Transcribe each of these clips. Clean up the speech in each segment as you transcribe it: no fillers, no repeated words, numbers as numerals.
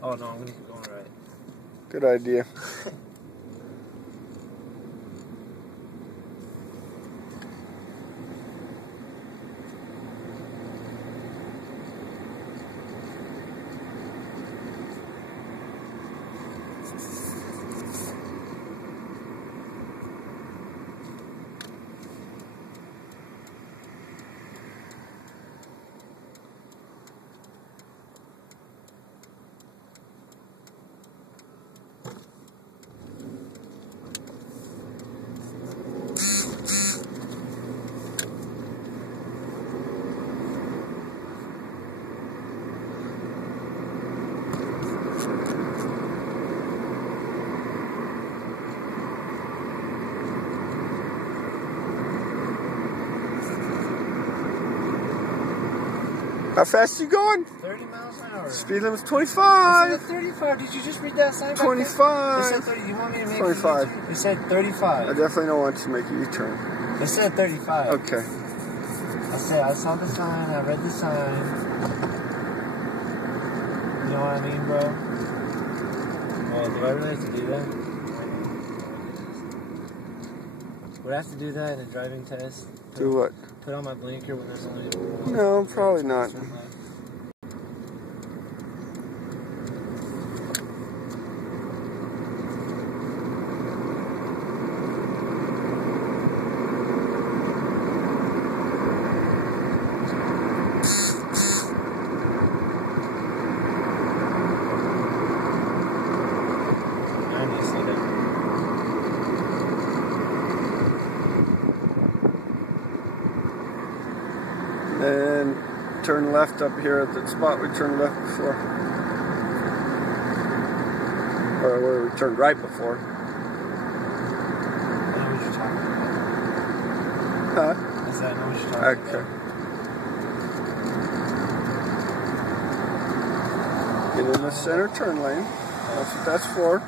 Oh no, I'm gonna keep going right. Good idea. How fast are you going? 30 miles an hour. Speed limit's It 25. said 35. Did you just read that sign? 25. It said 30. You want me to make 25. a U-turn? It said I 35. definitely don't want you to make a U-turn. It said 35. Okay. I saw the sign. I read the sign. You know what I mean, bro? Oh, do I really have to do that? Would I have to do that in a driving test? Do what? Put on my blinker when there's only one. No, probably not. And turn left up here at the spot we turned left before. Or where we turned right before. I know what you're talking Huh? about. I said I know what you're talking Okay. about. Get in the center turn lane. That's what that's for.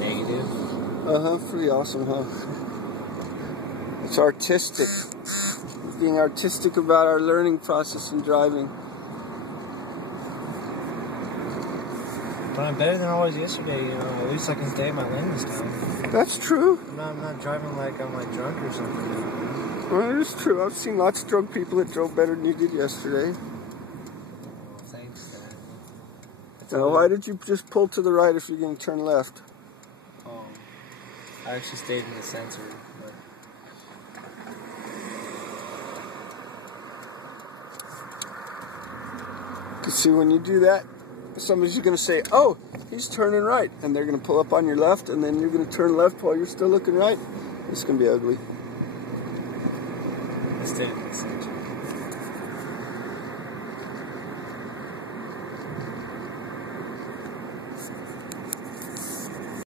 Negative. Pretty awesome, huh? It's artistic. Being artistic about our learning process in driving. But I'm better than I was yesterday, you know. At least I can stay in my lane this time. That's true. I'm not driving like I'm like drunk or something. Well, it is true. I've seen lots of drunk people that drove better than you did yesterday. Oh, thanks, Dad. Now, why did you just pull to the right if you're going to turn left? I actually stayed in the center. But... You see, when you do that, somebody's going to say, oh, he's turning right. And they're going to pull up on your left, and then you're going to turn left while you're still looking right. It's going to be ugly. I stayed in the center.